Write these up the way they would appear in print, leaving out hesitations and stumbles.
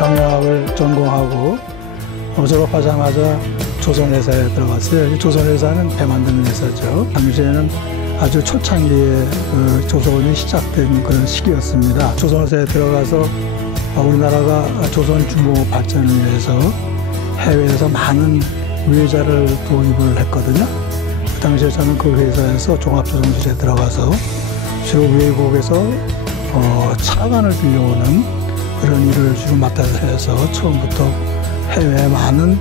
경영학을 전공하고 졸업하자마자 조선회사에 들어갔어요. 조선회사는 배 만드는 회사죠. 당시에는 아주 초창기에 조선이 시작된 그런 시기였습니다. 조선회사에 들어가서 우리나라가 조선 규모 발전을 위해서 해외에서 많은 외자를 도입을 했거든요. 그 당시에 저는 그 회사에서 종합조선소에 들어가서 주로 외국에서 차관을 빌려오는 그런 일을 주로 맡아서 해서 처음부터 해외에 많은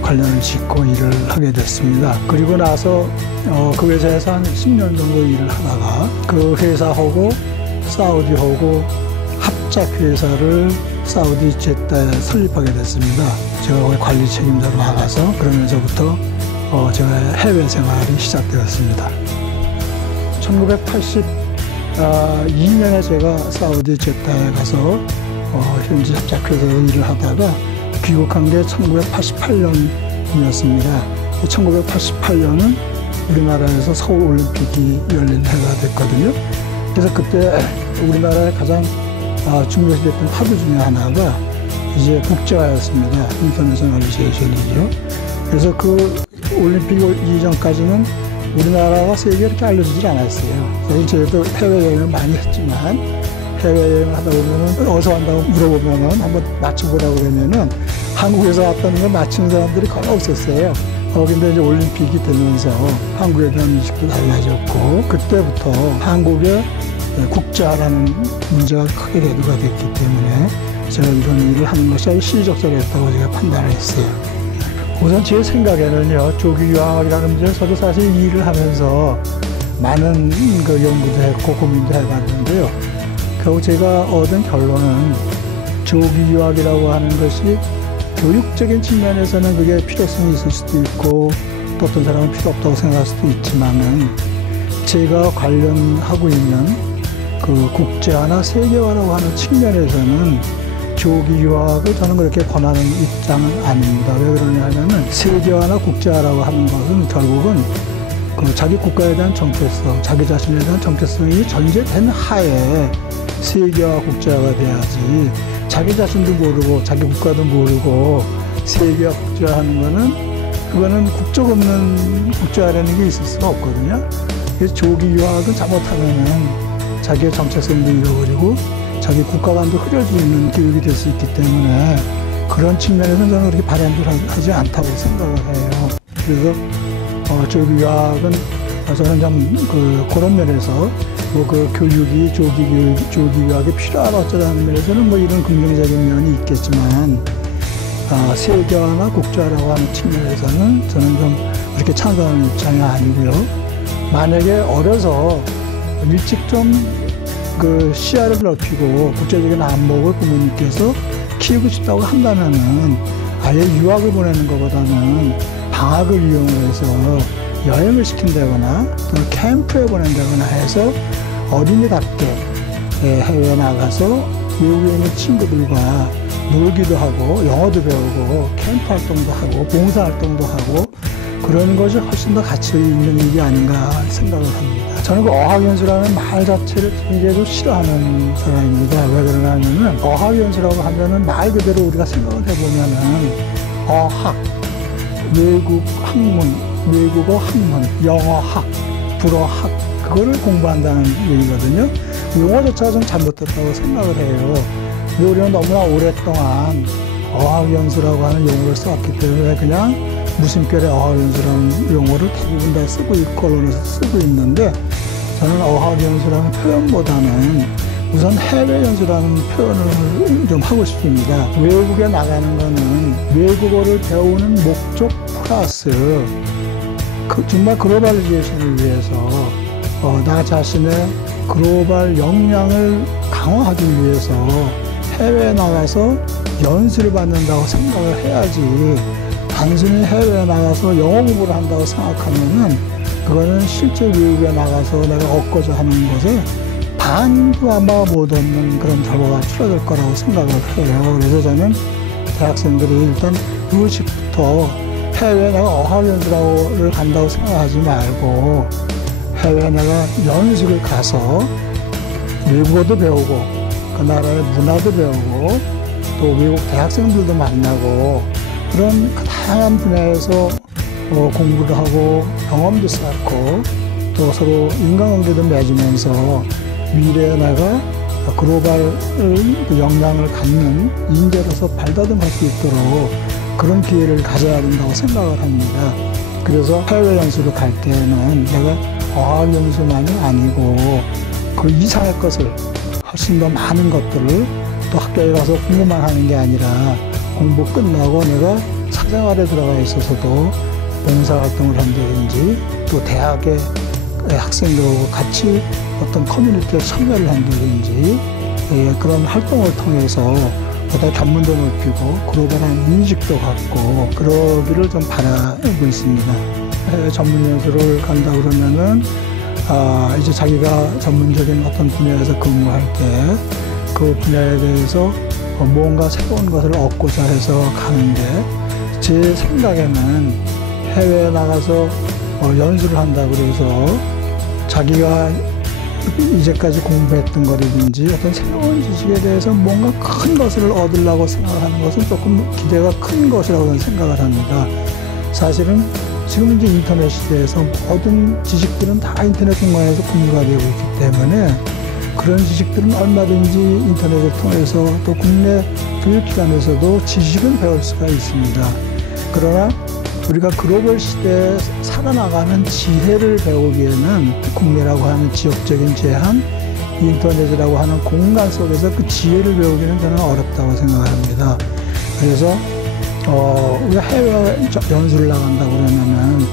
관련을 짓고 일을 하게 됐습니다. 그리고 나서 그 회사에서 한 10년 정도 일을 하다가 그 회사하고 사우디하고 합작 회사를 사우디 제다에 설립하게 됐습니다. 제가 거기 관리 책임자로 나가서 그러면서부터 제가 해외 생활이 시작되었습니다. 1982년에 제가 사우디 제다에 가서 현지 합작회사에서 일을 하다가 귀국한 게 1988년이었습니다. 1988년은 우리나라에서 서울올림픽이 열린 해가 됐거든요. 그래서 그때 우리나라의 가장 중요시됐던 화두 중에 하나가 이제 국제화였습니다. 인터내셔널리제이션이죠. 그래서 그 올림픽 이전까지는 우리나라가 세계에 이렇게 알려지질 않았어요. 사실 저희도 해외여행을 많이 했지만 해외여행을 하다 보면은 어디서 왔다고 물어보면은 한번 맞춰보라고 그러면은 한국에서 왔다는 걸 맞추는 사람들이 거의 없었어요. 근데 이제 올림픽이 되면서 한국에 대한 인식도 달라졌고 그때부터 한국의 국제화라는 문제가 크게 대두가 됐기 때문에 제가 이런 일을 하는 것이 아주 시의적절했다고 제가 판단을 했어요. 우선 제 생각에는요, 조기 유학이라는 문제를 저도 사실 일을 하면서 많은 그 연구도 했고 고민도 해봤는데요. 결국 제가 얻은 결론은 조기 유학이라고 하는 것이 교육적인 측면에서는 그게 필요성이 있을 수도 있고 또 어떤 사람은 필요 없다고 생각할 수도 있지만은 제가 관련하고 있는 그 국제화나 세계화라고 하는 측면에서는 조기 유학을 저는 그렇게 권하는 입장은 아닙니다. 왜 그러냐면은 세계화나 국제화라고 하는 것은 결국은 그 자기 국가에 대한 정체성, 자기 자신에 대한 정체성이 전제된 하에 세계화, 국제화가 돼야지 자기 자신도 모르고 자기 국가도 모르고 세계화, 국제화하는 거는 그거는 국적 없는 국제화라는 게 있을 수가 없거든요. 그래서 조기 유학은 잘못하면은 자기의 정체성도 잃어버리고 자기 국가관도 흐려지고 있는 교육이 될 수 있기 때문에 그런 측면에서는 저는 그렇게 바람직하지 않다고 생각을 해요. 그래서 조기 유학은 저는 좀 그런 면에서 뭐 그 교육이 조기 유학이 필요하다 어쩌다는 면에서는 뭐 이런 긍정적인 면이 있겠지만 세계화나 국제화라고 하는 측면에서는 저는 좀 그렇게 찬성하는 입장이 아니고요. 만약에 어려서 일찍 좀 그 시야를 넓히고 국제적인 안목을 부모님께서 키우고 싶다고 한다면은 아예 유학을 보내는 것보다는 방학을 이용해서 여행을 시킨다거나 또는 캠프에 보낸다거나 해서 어린이답게 해외에 나가서 외국에 있는 친구들과 놀기도 하고 영어도 배우고 캠프 활동도 하고 봉사 활동도 하고 그러는 것이 훨씬 더 가치 있는 일이 아닌가 생각을 합니다. 저는 그 어학연수라는 말 자체를 굉장히 싫어하는 사람입니다. 왜 그러냐면은 어학연수라고 하면은 말 그대로 우리가 생각을 해보면은 어학, 외국 학문, 외국어 학문, 영어학, 불어학 그거를 공부한다는 얘기거든요. 용어조차가 좀 잘못됐다고 생각을 해요. 우리는 너무나 오랫동안 어학연수라고 하는 용어를 써왔기 때문에 그냥 무심결에 어학연수라는 용어를 대부분 다 쓰고 있고 언론에서 쓰고 있는데 저는 어학연수라는 표현보다는 우선 해외연수라는 표현을 좀 하고 싶습니다. 외국에 나가는 거는 외국어를 배우는 목적 플러스 정말 글로벌리제이션을 위해서 나 자신의 글로벌 역량을 강화하기 위해서 해외에 나가서 연수를 받는다고 생각을 해야지, 단순히 해외에 나가서 영어 공부를 한다고 생각하면은 그거는 실제 외국에 나가서 내가 얻고자 하는 것에 반도 아마 못 얻는 그런 결과가 출현될 거라고 생각을 해요. 그래서 저는 대학생들이 일단 무의식부터 해외에 내가 어학연수를 간다고 생각하지 말고 해외에 내가 연수를 가서 외국어도 배우고 그 나라의 문화도 배우고 또 외국 대학생들도 만나고 그런 다양한 분야에서 공부를 하고 경험도 쌓고 또 서로 인간관계도 맺으면서 미래에 내가 글로벌 역량을 갖는 인재로서 발돋움할 수 있도록 그런 기회를 가져야 된다고 생각을 합니다. 그래서 해외 연수를 갈 때는 내가 어학연수만이 아니고 그 이상의 것을 훨씬 더 많은 것들을 또 학교에 가서 공부만 하는 게 아니라 공부 끝나고 내가 사생활에 들어가 있어서도 봉사활동을 한다든지 또 대학의 학생들하고 같이 어떤 커뮤니티에 참여를 한다든지 그런 활동을 통해서 보다 견문도 높이고 글로벌한 인식도 갖고 그러기를 좀 바라고 있습니다. 해외 전문 연수를 간다 그러면은 이제 자기가 전문적인 어떤 분야에서 근무할 때 그 분야에 대해서 뭔가 새로운 것을 얻고자 해서 가는데 제 생각에는 해외에 나가서 연수를 한다고 그래서 자기가 이제까지 공부했던 거라든지 어떤 새로운 지식에 대해서 뭔가 큰 것을 얻으려고 생각하는 것은 조금 기대가 큰 것이라고 생각을 합니다. 사실은 지금 이제 인터넷 시대에서 모든 지식들은 다 인터넷 공간에서 공유가 되고 있기 때문에 그런 지식들은 얼마든지 인터넷을 통해서 또 국내 교육기관에서도 지식은 배울 수가 있습니다. 그러나 우리가 글로벌 시대에 살아나가는 지혜를 배우기에는 국내라고 하는 지역적인 제한, 인터넷이라고 하는 공간 속에서 그 지혜를 배우기는 저는 어렵다고 생각을 합니다. 그래서 우리가 해외 연수를 나간다고 그러면은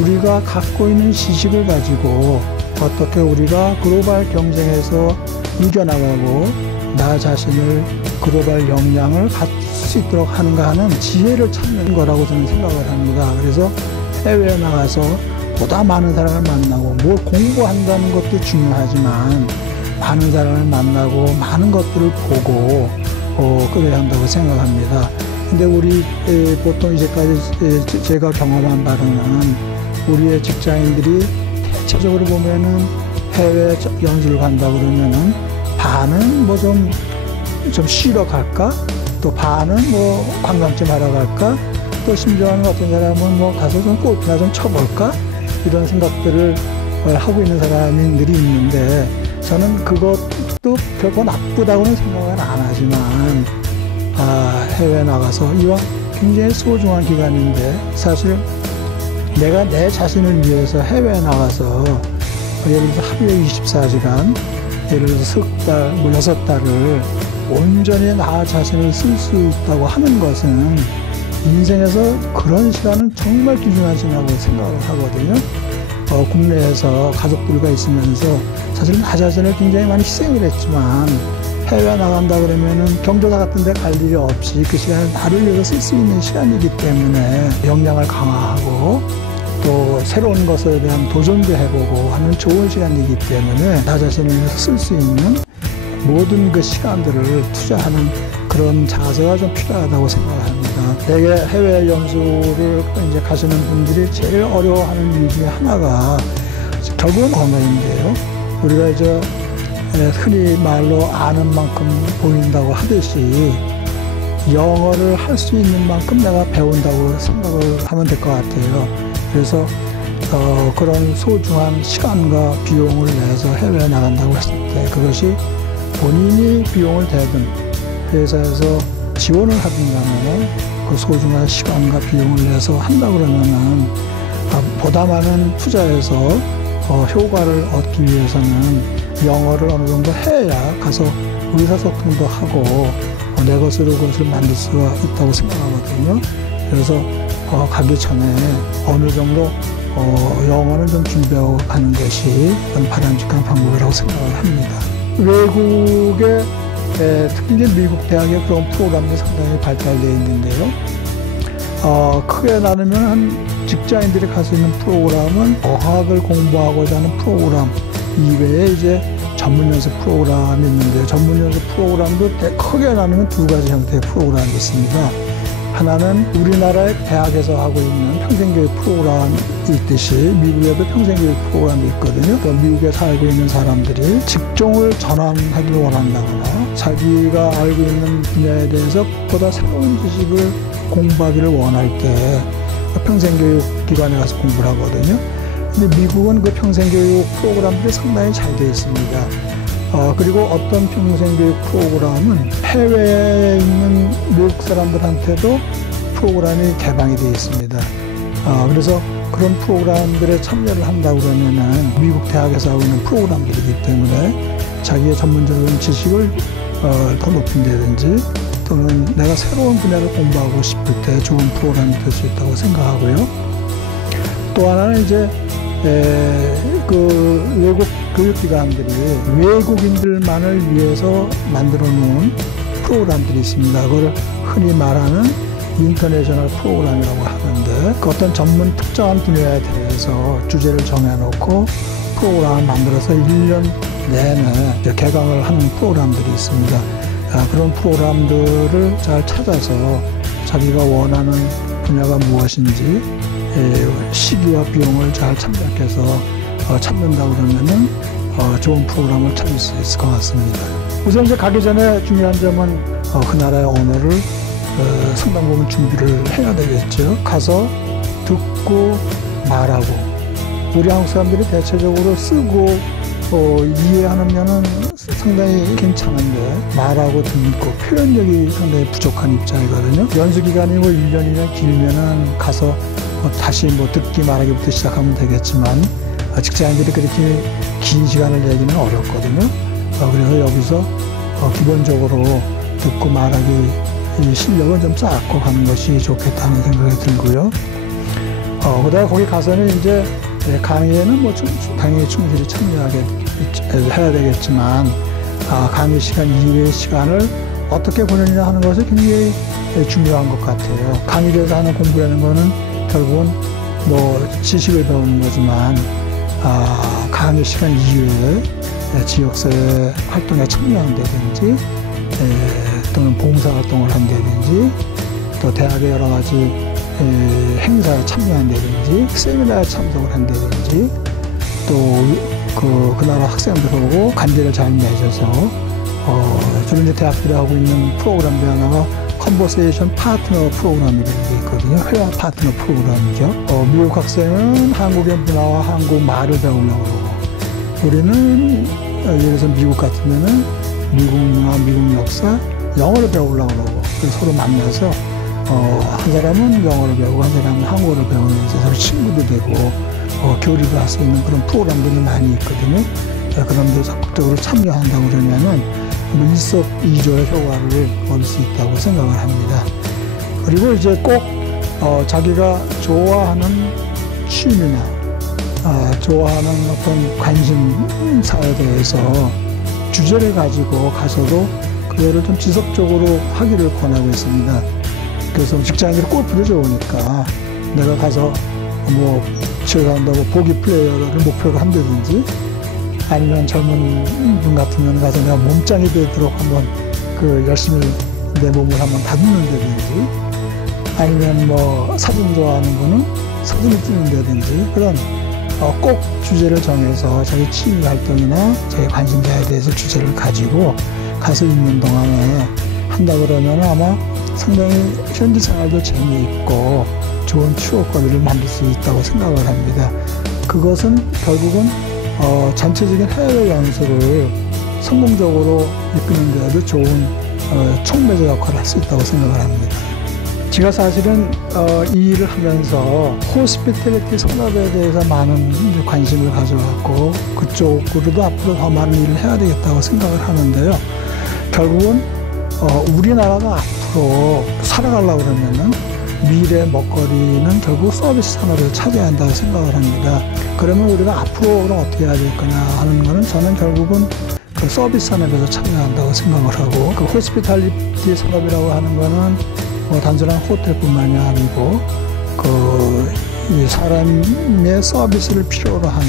우리가 갖고 있는 지식을 가지고 어떻게 우리가 글로벌 경쟁에서 이겨나가고 나 자신을 글로벌 역량을 갖출 수 있도록 하는가 하는 지혜를 찾는 거라고 저는 생각을 합니다. 그래서 해외에 나가서 보다 많은 사람을 만나고 뭘 공부한다는 것도 중요하지만 많은 사람을 만나고 많은 것들을 보고 그래야 한다고 생각합니다. 근데 우리 보통 이제까지 제가 경험한 바로는 우리의 직장인들이 대체적으로 보면은 해외 연수를 간다 그러면은 반은 뭐 좀 쉬러 갈까? 또 반은 뭐 관광지 하러 갈까? 또 심지어는 어떤 사람은 뭐 가서 좀 골프나 좀 쳐볼까? 이런 생각들을 하고 있는 사람들이 있는데 저는 그것도 결코 나쁘다고는 생각은 안 하지만 해외에 나가서 이와 굉장히 소중한 기간인데 사실 내가 내 자신을 위해서 해외에 나가서 예를 들어서 하루에 24시간 예를 들어서 석 달, 뭐 6달을 온전히 나 자신을 쓸 수 있다고 하는 것은 인생에서 그런 시간은 정말 귀중한 시간이라고 생각을 하거든요. 국내에서 가족들과 있으면서 사실 나 자신을 굉장히 많이 희생을 했지만 해외에 나간다 그러면은 경조사 같은 데 갈 일이 없이 그 시간을 나를 위해서 쓸 수 있는 시간이기 때문에 역량을 강화하고 또 새로운 것에 대한 도전도 해보고 하는 좋은 시간이기 때문에 나 자신을 위해서 쓸 수 있는 모든 그 시간들을 투자하는 그런 자세가 좀 필요하다고 생각을 합니다. 대개 해외 연수를 이제 가시는 분들이 제일 어려워하는 이유 중에 하나가 결국은 언어인데요. 우리가 이제 흔히 말로 아는 만큼 보인다고 하듯이 영어를 할 수 있는 만큼 내가 배운다고 생각을 하면 될 것 같아요. 그래서 그런 소중한 시간과 비용을 내서 해외에 나간다고 했을 때 그것이 본인이 비용을 대든 회사에서 지원을 하든 간에 그 소중한 시간과 비용을 내서 한다 그러면은 보다 많은 투자에서 효과를 얻기 위해서는 영어를 어느 정도 해야 가서 의사소통도 하고 내 것으로 그것을 만들 수가 있다고 생각하거든요. 그래서 가기 전에 어느 정도 영어는 좀 준비하고 가는 것이 바람직한 방법이라고 생각을 합니다. 외국의 특히 이제 미국 대학의 그런 프로그램이 상당히 발달되어 있는데요. 크게 나누면 한 직장인들이 갈 수 있는 프로그램은 어학을 공부하고자 하는 프로그램 이외에 이제 전문 연수 프로그램이 있는데요. 전문 연수 프로그램도 크게 나누면 두 가지 형태의 프로그램이 있습니다. 하나는 우리나라의 대학에서 하고 있는 평생교육 프로그램이 있듯이 미국에도 평생교육 프로그램이 있거든요. 또 미국에 살고 있는 사람들이 직종을 전환하기를 원한다거나 자기가 알고 있는 분야에 대해서 보다 새로운 지식을 공부하기를 원할 때 평생교육 기관에 가서 공부를 하거든요. 근데 미국은 그 평생교육 프로그램들이 상당히 잘 되어 있습니다. 그리고 어떤 평생교육 프로그램은 해외에 있는 미국 사람들한테도 프로그램이 개방이 되어 있습니다. 그래서 그런 프로그램들에 참여를 한다고 그러면은 미국 대학에서 하고 있는 프로그램들이기 때문에 자기의 전문적인 지식을 더 높인다든지 또는 내가 새로운 분야를 공부하고 싶을 때 좋은 프로그램이 될 수 있다고 생각하고요. 또 하나는 이제 그 외국 교육기관들이 외국인들만을 위해서 만들어 놓은 프로그램들이 있습니다. 그걸 흔히 말하는 인터내셔널 프로그램이라고 하는데 그 어떤 전문 특정한 분야에 대해서 주제를 정해놓고 프로그램을 만들어서 1년 내내 개강을 하는 프로그램들이 있습니다. 그런 프로그램들을 잘 찾아서 자기가 원하는 분야가 무엇인지 시기와 비용을 잘 참작해서 찾는다고 그러면은 좋은 프로그램을 찾을 수 있을 것 같습니다. 우선 이제 가기 전에 중요한 점은 그 나라의 언어를 상당 부분 준비를 해야 되겠죠. 가서 듣고 말하고 우리 한국 사람들이 대체적으로 쓰고 이해하는 면은 상당히 괜찮은데 말하고 듣고 표현력이 상당히 부족한 입장이거든요. 연수기간이 1년이나 길면은 가서 다시 듣기 말하기부터 시작하면 되겠지만 직장인들이 그렇게 긴 시간을 내기는 어렵거든요. 그래서 여기서 기본적으로 듣고 말하기 실력을 좀 쌓고 가는 것이 좋겠다는 생각이 들고요. 그다음에 거기 가서는 이제 강의에는 당연히 충실히 참여해야 되겠지만 강의 시간 이외의 시간을 어떻게 보내느냐 하는 것이 굉장히 중요한 것 같아요. 강의에서 하는 공부라는 거는 결국은 지식을 배우는 거지만 강의 시간 이외에 지역사회 활동에 참여한다든지 또는 봉사활동을 한다든지 또 대학의 여러 가지 행사에 참여한다든지 세미나에 참석을 한다든지 또 그 나라 학생들하고 관계를 잘 맺어서 주로 이제 대학들이 하고 있는 프로그램 중에 하나가 컨버세이션 파트너 프로그램이라는 게 있거든요. 회화 파트너 프로그램이죠. 미국 학생은 한국의 문화와 한국 말을 배우려고 그러고 우리는 예를 들어서 미국 같으면은 미국 문화, 미국 역사, 영어를 배우려고 그러고 서로 만나서 한 사람은 영어를 배우고 한 사람은 한국어를 배우면서 서로 친구도 되고 교류도 할 수 있는 그런 프로그램들이 많이 있거든요. 그런 데 적극적으로 참여한다고 그러면은 일석이조의 효과를 얻을 수 있다고 생각을 합니다. 그리고 이제 꼭 자기가 좋아하는 취미나 좋아하는 어떤 관심사에 대해서 주제를 가지고 가서도 그거를 좀 지속적으로 하기를 권하고 있습니다. 그래서 직장인들이 골프를 좋으니까 내가 가서 집에 간다고 보기 플레이어를 목표로 한다든지 아니면 젊은 분 같으면 가서 내가 몸짱이 되도록 한번 열심히 내 몸을 한번 다듬는다든지 아니면 사진 좋아하는 분은 사진을 찍는다든지 그런 꼭 주제를 정해서 자기 취미 활동이나 자기 관심사에 대해서 주제를 가지고 가서 있는 동안에 한다 그러면 아마 상당히 현지 생활도 재미있고 좋은 추억거리를 만들 수 있다고 생각을 합니다. 그것은 결국은 전체적인 해외 연수를 성공적으로 이끄는 데에도 좋은 촉매제 역할을 할 수 있다고 생각을 합니다. 제가 사실은 이 일을 하면서 호스피탈리티 산업에 대해서 많은 관심을 가져왔고 그쪽으로도 앞으로 더 많은 일을 해야 되겠다고 생각을 하는데요. 결국은 우리나라가 앞으로 살아가려고 그러면은 미래 먹거리는 결국 서비스 산업에서 차지해야 한다고 생각을 합니다. 그러면 우리가 앞으로 그럼 어떻게 해야 될 거냐 하는 거는 저는 결국은 그 서비스 산업에서 차지해야 한다고 생각을 하고, 그 호스피탈리티 산업이라고 하는 거는 뭐 단순한 호텔뿐만이 아니고 이 사람의 서비스를 필요로 하는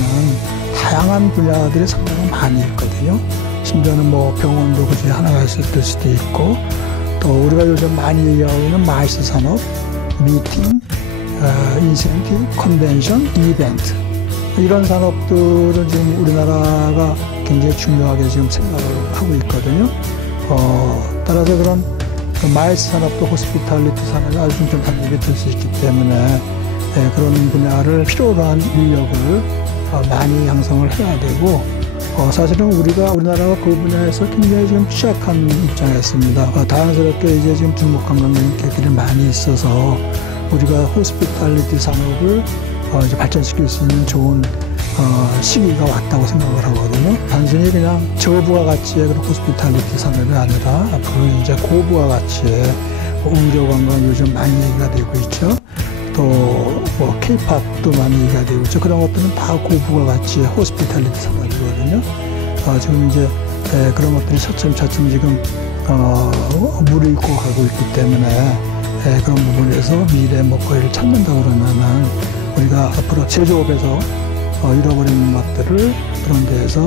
다양한 분야들이 상당히 많이 있거든요. 심지어는 뭐 병원도 그 중에 하나가 있을 수도 있고, 또 우리가 요즘 많이 얘기하고 있는 마이스 산업, 미팅, 인센티브, 컨벤션, 이벤트, 이런 산업들은 지금 우리나라가 굉장히 중요하게 지금 생각을 하고 있거든요. 따라서 그런 마이스 산업도 호스피탈리티 산업이 아주 중점단계에 들 수 있기 때문에 그런 분야를 필요로 한 인력을 많이 양성을 해야 되고, 사실은 우리나라가 그 분야에서 굉장히 지금 취약한 입장에 있습니다. 다양스럽게 이제 지금 중국 관광객들이 많이 있어서 우리가 호스피탈리티 산업을 이제 발전시킬 수 있는 좋은 시기가 왔다고 생각을 하거든요. 단순히 그냥 저부가가치의 그런 호스피탈리티 산업이 아니라 앞으로 이제 고부가가치의 의료 관광 요즘 많이 얘기가 되고 있죠. 또 뭐 K-팝도 많이 얘기가 되고 있죠. 그런 것들은 다 고부가가치의 호스피탈리티 산업이거든요. 지금 이제 그런 것들이 차츰차츰 지금 물을 잃고 가고 있기 때문에 그런 부분에서 미래 먹거리를 찾는다 그러면은 우리가 앞으로 제조업에서 잃어버리는 것들을 그런 데에서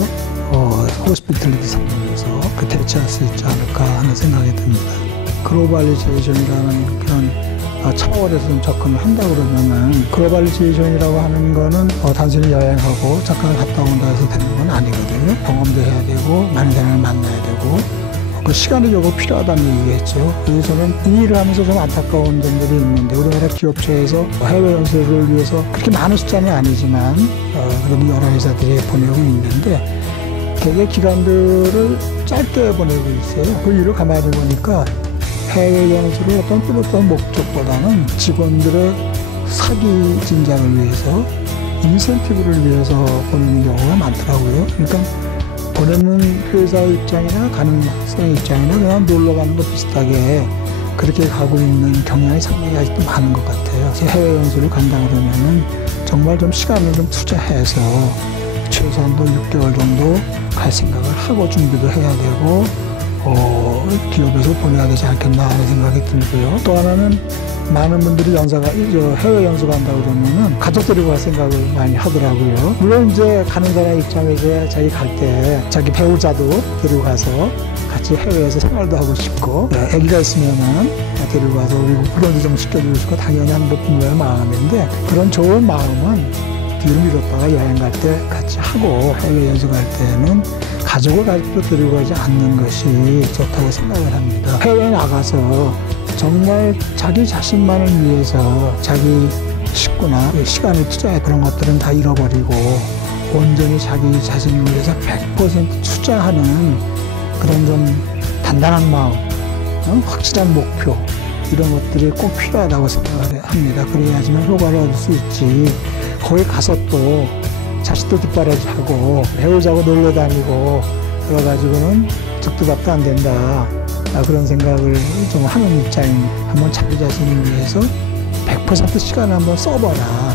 호스피탈리티 산업에서 대체할 수 있지 않을까 하는 생각이 듭니다. 글로벌리제이션이라는 그런 차원에서 좀 접근을 한다 그러면은, 글로벌리제이션이라고 하는 거는 단순히 여행하고 잠깐 갔다 온다 해서 되는 건 아니거든요. 경험도 해야 되고 많은 사람을 만나야 되고 그 시간이 조금 필요하다는 얘기겠죠. 그래서 저는 이 일을 하면서 좀 안타까운 점들이 있는데, 우리나라 기업체에서 해외 연수를 위해서 그렇게 많은 숫자는 아니지만 그래도 여러 회사들이 보내고 있는데 되게 기간들을 짧게 보내고 있어요. 그 이유를 가만히 보니까 해외 연수를 어떤 뚜렷한 목적보다는 직원들의 사기 진작을 위해서, 인센티브를 위해서 보내는 경우가 많더라고요. 그러니까 보내는 회사 입장이나 가는 학생 입장이나 그냥 놀러 가는 것 비슷하게 그렇게 가고 있는 경향이 상당히 아직도 많은 것 같아요. 해외 연수를 간다 그러면은 정말 좀 시간을 좀 투자해서 최소한도 6개월 정도 갈 생각을 하고 준비도 해야 되고, 기업에서 보내야 되지 않겠나 하는 생각이 들고요. 또 하나는 많은 분들이 해외 연수 간다 그러면은 가족 데리고 갈 생각을 많이 하더라고요. 물론 이제 가는 사람 입장에서 자기 갈 때 자기 배우자도 데리고 가서 같이 해외에서 생활도 하고 싶고, 아기가 있으면은 데리고 가서 그리고 불안도 좀 시켜주고 싶고 당연히 하는 것 분명히 마음인데, 그런 좋은 마음은 뒤로 미뤘다가 여행 갈 때 같이 하고, 해외 연수 갈 때는 가족을 가지고 데리고 가지 않는 것이 좋다고 생각을 합니다. 해외에 나가서 정말 자기 자신만을 위해서 자기 식구나 시간을 투자해 그런 것들은 다 잃어버리고 온전히 자기 자신을 위해서 100% 투자하는 그런 좀 단단한 마음, 확실한 목표, 이런 것들이 꼭 필요하다고 생각을 합니다. 그래야지만 효과를 얻을 수 있지. 거기 가서 또 자식도 뒷바라지하고 배우자고 놀러 다니고 그래가지고는 득도 밥도 안 된다, 그런 생각을 좀 하는 입장인, 한번 자기 자신을 위해서 100% 시간을 한번 써봐라.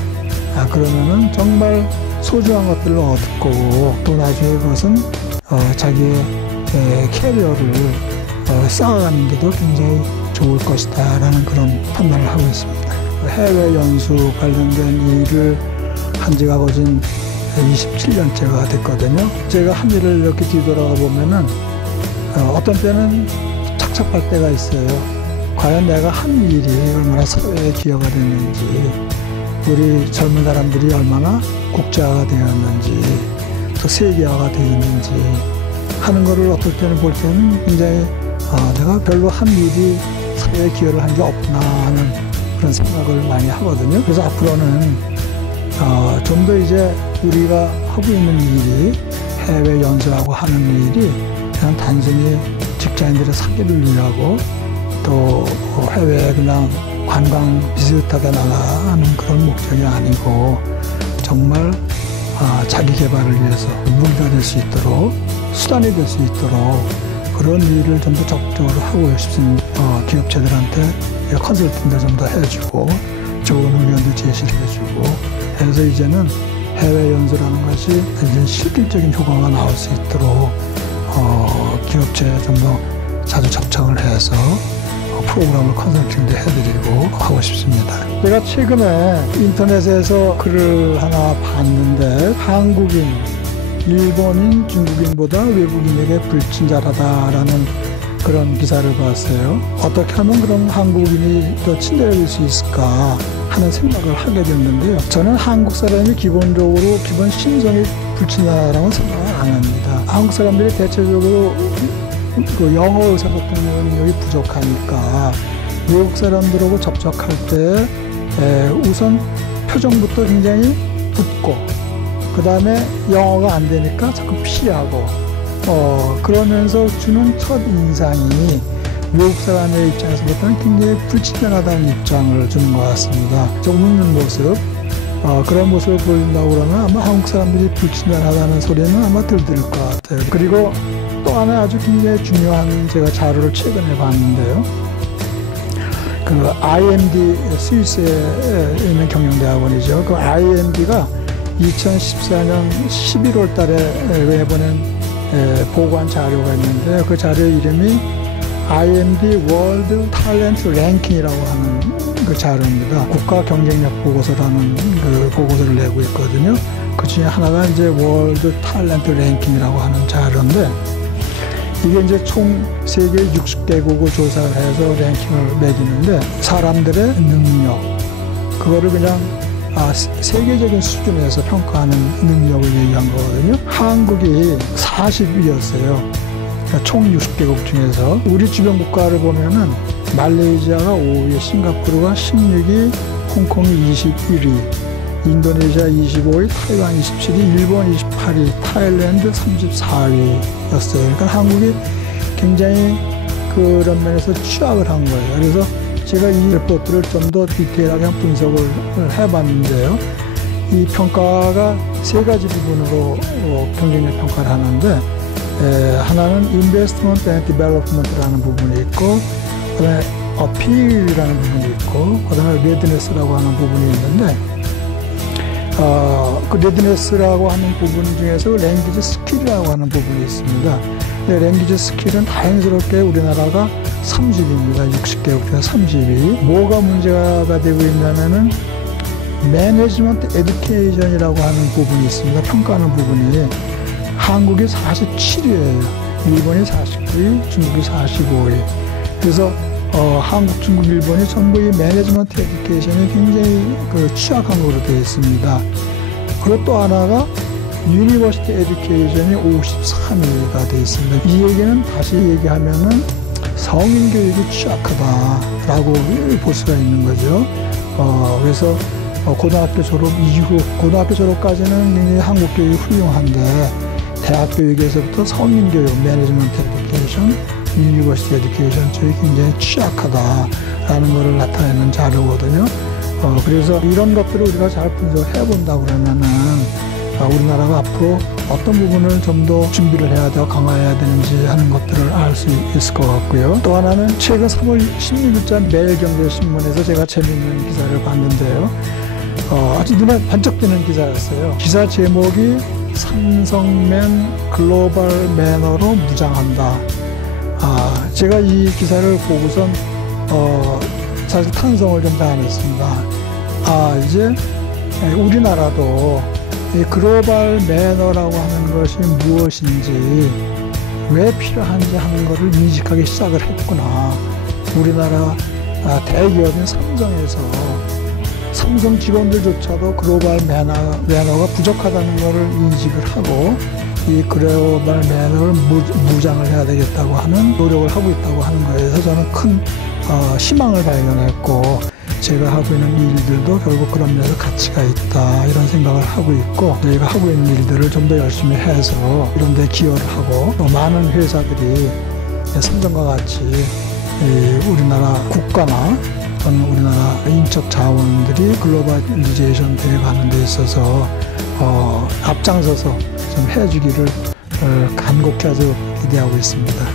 그러면은 정말 소중한 것들을 얻고 또 나중에 그것은 자기의 캐리어를 쌓아가는 데도 굉장히 좋을 것이다 라는 그런 판단을 하고 있습니다. 해외 연수 관련된 일을 한 지가 거진 27년째가 됐거든요. 제가 한 일을 이렇게 뒤돌아가 보면은 어떤 때는 착잡할 때가 있어요. 과연 내가 한 일이 얼마나 사회에 기여가 됐는지, 우리 젊은 사람들이 얼마나 국제화가 되었는지, 또 세계화가 되었는지 하는 거를 어떨 때는 볼 때는 굉장히 내가 별로 한 일이 사회에 기여를 한 게 없구나 하는 그런 생각을 많이 하거든요. 그래서 앞으로는 좀 더 이제 우리가 하고 있는 일이, 해외 연수하고 하는 일이 그냥 단순히 직장인들의 사기를 위하고 또 해외에 그냥 관광 비슷하게 나가는 그런 목적이 아니고, 정말 자기 개발을 위해서 무기가 될 수 있도록, 수단이 될 수 있도록 그런 일을 좀 더 적극적으로 하고 싶습니다. 기업체들한테 컨설팅도 좀 더 해주고 좋은 의견도 제시를 해주고 해서 이제는 해외 연수라는 것이 이제 실질적인 효과가 나올 수 있도록 기업체에 좀 더 자주 접촉을 해서 프로그램을 컨설팅도 해드리고 하고 싶습니다. 제가 최근에 인터넷에서 글을 하나 봤는데 한국인, 일본인, 중국인보다 외국인에게 불친절하다라는 그런 기사를 봤어요. 어떻게 하면 그럼 한국인이 더 친절해질 수 있을까 하는 생각을 하게 됐는데요. 저는 한국 사람이 기본적으로 기본 심성이 불친절하다고 생각을 안 합니다. 한국 사람들이 대체적으로 그 영어 의사소통 능력이 부족하니까 외국 사람들하고 접촉할 때 우선 표정부터 굉장히 붓고 그 다음에 영어가 안 되니까 자꾸 피하고 그러면서 주는 첫 인상이 외국 사람의 입장에서부터는 굉장히 불친절하다는 입장을 주는 것 같습니다. 좀 웃는 모습 그런 모습을 보인다고 그러면 아마 한국 사람들이 불친절하다는 소리는 아마 덜 들을 것 같아요. 그리고 또 하나 아주 굉장히 중요한 제가 자료를 최근에 봤는데요. 그 IMD 스위스에 있는 경영대학원이죠. 그 IMD가 2014년 11월 달에 내보낸 보고한 자료가 있는데 그 자료 이름이 IMD 월드 탤런트 랭킹이라고 하는 그 자료입니다. 국가 경쟁력 보고서라는 그 보고서를 내고 있거든요. 그 중에 하나가 이제 월드 탤런트 랭킹이라고 하는 자료인데 이게 이제 총 세계 60개국을 조사를 해서 랭킹을 매기는데 사람들의 능력, 그거를 그냥 세계적인 수준에서 평가하는 능력을 얘기한 거거든요. 한국이 40위였어요. 그러니까 총 60개국 중에서. 우리 주변 국가를 보면은 말레이시아가 5위, 싱가포르가 16위, 홍콩이 21위, 인도네시아 25위, 타이완 27위, 일본 28위, 타일랜드 34위였어요. 그러니까 한국이 굉장히 그런 면에서 취약을 한 거예요. 그래서 제가 이 리포트를 좀 더 디테일하게 분석을 해봤는데요. 이 평가가 세 가지 부분으로 경쟁력 평가를 하는데 하나는 Investment and Development라는 부분이 있고 그다음에 Appeal이라는 부분이 있고 그다음에 Readiness라고 하는 부분이 있는데 그 레디네스라고 하는 부분 중에서 랭귀지 스킬이라고 하는 부분이 있습니다. 랭귀지 스킬은 다행스럽게 우리나라가 30위입니다. 60개국 중에 30위. 뭐가 문제가 되고 있냐면은 매니지먼트 에듀케이션이라고 하는 부분이 있습니다. 평가하는 부분이 한국이 47위예요. 일본이 49위, 중국이 45위. 그래서 한국, 중국, 일본이 전부 이 매니지먼트 에듀케이션이 굉장히 취약한 것으로 되어 있습니다. 그리고 또 하나가 유니버시티 에듀케이션이 53위가 되어 있습니다. 이 얘기는 다시 얘기하면은 성인 교육이 취약하다라고 볼 수가 있는 거죠. 그래서 고등학교 졸업 이후, 고등학교 졸업까지는 굉장히 한국 교육이 훌륭한데 대학 교육에서부터 성인 교육, 매니지먼트 에듀케이션, 유니버시티 에듀케이션 쪽이 굉장히 취약하다라는 것을 나타내는 자료거든요. 그래서 이런 것들을 우리가 잘 분석해 본다 그러면은 우리나라가 앞으로 어떤 부분을 좀 더 준비를 해야 되고 강화해야 되는지 하는 것들을 알 수 있을 것 같고요. 또 하나는 최근 3월 16일자 매일경제신문에서 제가 재미있는 기사를 봤는데요. 아주 눈에 번쩍 뜨는 기사였어요. 기사 제목이 삼성맨 글로벌 매너로 무장한다. 제가 이 기사를 보고선 사실 탄성을 좀 당했습니다. 이제 우리나라도 이 글로벌 매너라고 하는 것이 무엇인지 왜 필요한지 하는 것을 인식하기 시작을 했구나. 우리나라 대기업인 삼성에서 삼성 직원들조차도 글로벌 매너가 부족하다는 것을 인식을 하고 이 글로벌 매너를 무장을 해야 되겠다고 하는 노력을 하고 있다고 하는 거에서 저는 큰 희망을 발견했고 제가 하고 있는 일들도 결국 그런 면에서 가치가 있다 이런 생각을 하고 있고 저희가 하고 있는 일들을 좀 더 열심히 해서 이런 데 기여를 하고 또 많은 회사들이 삼성과 같이 우리나라 국가나 또는 우리나라 인적 자원들이 글로벌리제이션 되어가는 데 있어서 앞장서서 좀 해주기를 간곡히 아주 기대하고 있습니다.